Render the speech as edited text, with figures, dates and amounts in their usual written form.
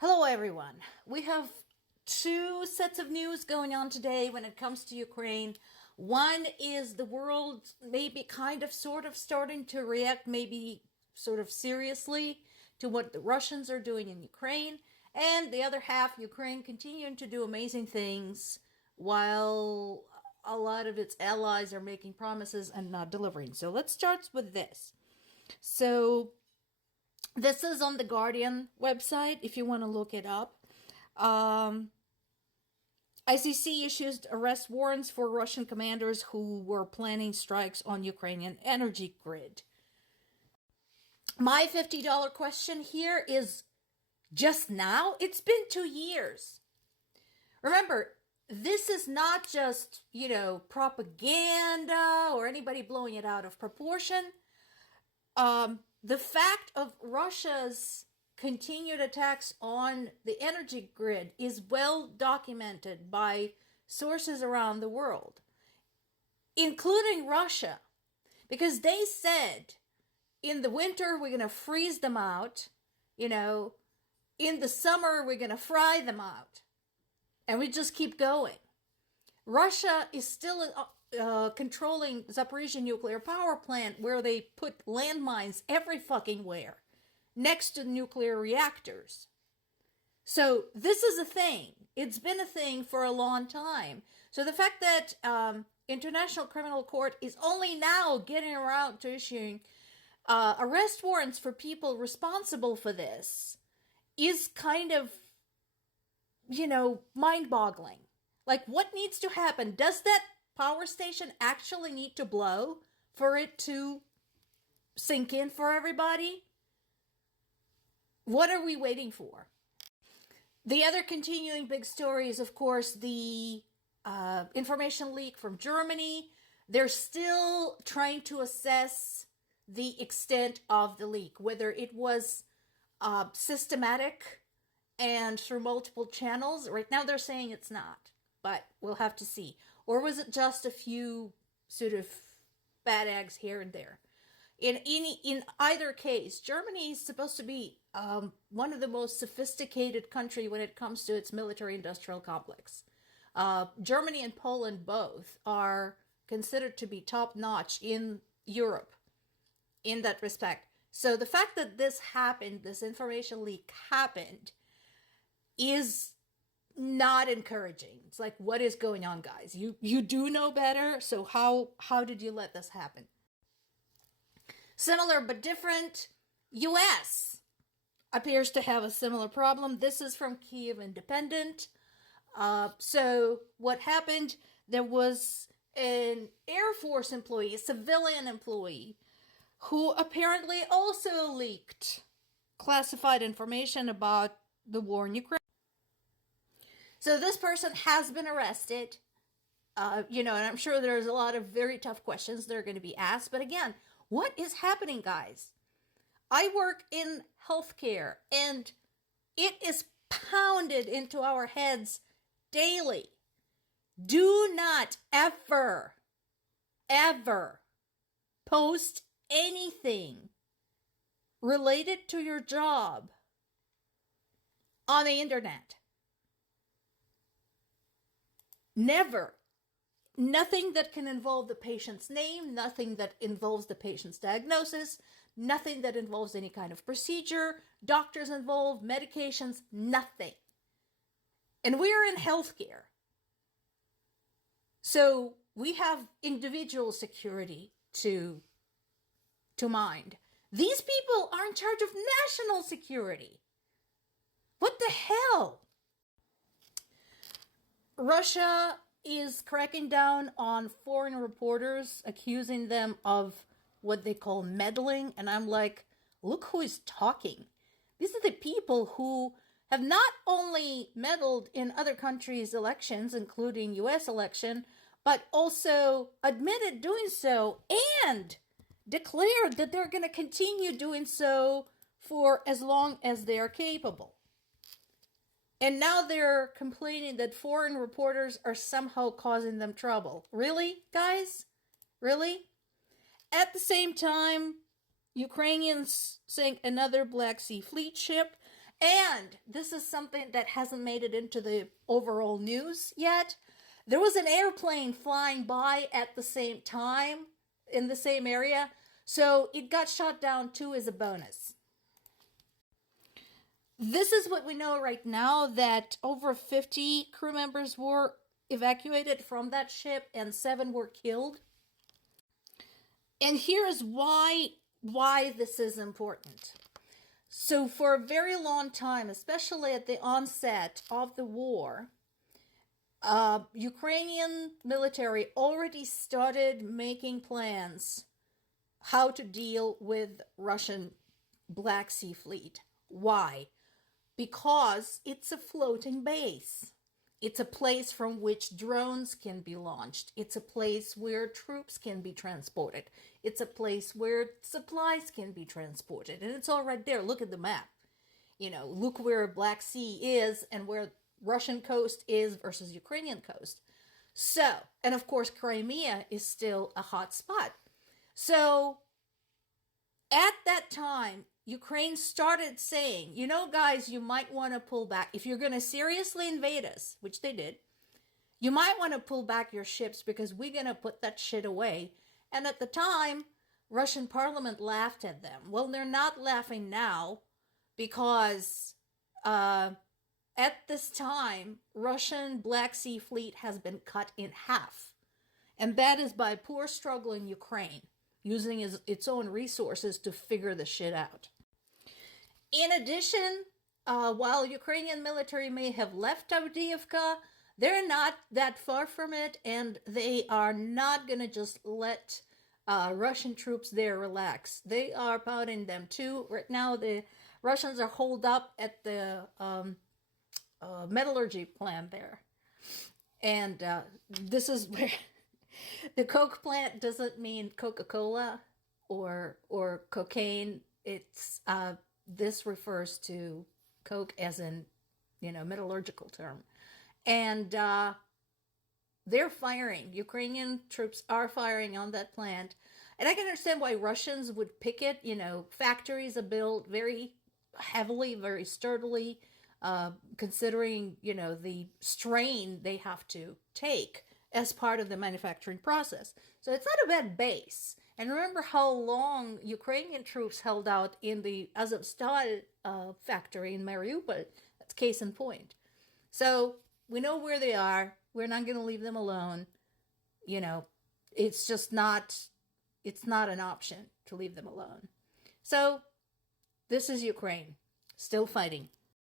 Hello, everyone. We have two sets of news going on today when it comes to Ukraine. One is the world maybe kind of sort of starting to react, maybe sort of seriously, to what the Russians are doing in Ukraine. And the other half, Ukraine continuing to do amazing things while a lot of its allies are making promises and not delivering. So let's start with this. So this is on the Guardian website if you want to look it up. ICC issues arrest warrants for Russian commanders who were planning strikes on Ukrainian energy grid. My $50 question here is just now? It's been 2 years. Remember, this is not just, propaganda or anybody blowing it out of proportion. The fact of Russia's continued attacks on the energy grid is well documented by sources around the world, including Russia, because they said in the winter we're going to freeze them out, in the summer we're going to fry them out, and we just keep going. Russia is still controlling Zaporizhzhia nuclear power plant, where they put landmines every fucking where next to nuclear reactors. So this is a thing. It's been a thing for a long time. So the fact that International Criminal Court is only now getting around to issuing arrest warrants for people responsible for this is kind of, mind-boggling. Like, what needs to happen? Does that power station actually need to blow for it to sink in for everybody? What are we waiting for? The other continuing big story is, of course, the information leak from Germany. They're still trying to assess the extent of the leak, whether it was systematic and through multiple channels. Right now they're saying it's not, but we'll have to see. Or was it just a few sort of bad eggs here and there? In either case, Germany is supposed to be one of the most sophisticated country when it comes to its military-industrial complex. Germany and Poland both are considered to be top-notch in Europe in that respect. So the fact that this happened, this information leak happened, is not encouraging. It's like, what is going on, guys? You do know better, so how did you let this happen? Similar but different, U.S. appears to have a similar problem. This is from Kyiv Independent. So what happened, there was an Air Force employee, a civilian employee, who apparently also leaked classified information about the war in Ukraine. So this person has been arrested, and I'm sure there's a lot of very tough questions that are going to be asked. But again, what is happening, guys? I work in healthcare, and it is pounded into our heads daily. Do not ever post anything related to your job on the internet. Never. Nothing that can involve the patient's name, nothing that involves the patient's diagnosis, nothing that involves any kind of procedure, doctors involved, medications, nothing. And we're in healthcare. So we have individual security to mind. These people are in charge of national security. What the hell? Russia is cracking down on foreign reporters, accusing them of what they call meddling. And I'm like, look who is talking. These are the people who have not only meddled in other countries' elections, including U.S. election, but also admitted doing so and declared that they're going to continue doing so for as long as they are capable. And now they're complaining that foreign reporters are somehow causing them trouble. Really, guys? Really? At the same time, Ukrainians sank another Black Sea Fleet ship, And this is something that hasn't made it into the overall news yet. There was an airplane flying by at the same time in the same area, so it got shot down too as a bonus. This is what we know right now, that over 50 crew members were evacuated from that ship and 7 were killed. And here's why this is important. So for a very long time, especially at the onset of the war, Ukrainian military already started making plans how to deal with Russian Black Sea Fleet. Why? Because it's a floating base. It's a place from which drones can be launched. It's a place where troops can be transported. It's a place where supplies can be transported. And it's all right there. Look at the map. Look where Black Sea is and where Russian coast is versus Ukrainian coast. So, and of course, Crimea is still a hot spot. So, at that time, Ukraine started saying, guys, you might want to pull back. If you're going to seriously invade us, which they did, you might want to pull back your ships because we're going to put that shit away. And at the time, Russian parliament laughed at them. Well, they're not laughing now because at this time, Russian Black Sea Fleet has been cut in half. And that is by poor struggling Ukraine, using its own resources to figure the shit out. In addition, while Ukrainian military may have left Avdiivka, they're not that far from it, and they are not going to just let Russian troops there relax. They are pounding them too. Right now, the Russians are holed up at the metallurgy plant there. And this is where the Coke plant doesn't mean Coca-Cola or cocaine. It's this refers to Coke as in, metallurgical term. And they're firing. Ukrainian troops are firing on that plant. And I can understand why Russians would pick it. Factories are built very heavily, very sturdily, considering, the strain they have to take as part of the manufacturing process. So it's not a bad base. And remember how long Ukrainian troops held out in the Azovstal factory in Mariupol. That's case in point. So we know where they are. We're not going to leave them alone. It's just not, it's not an option to leave them alone. So this is Ukraine, still fighting.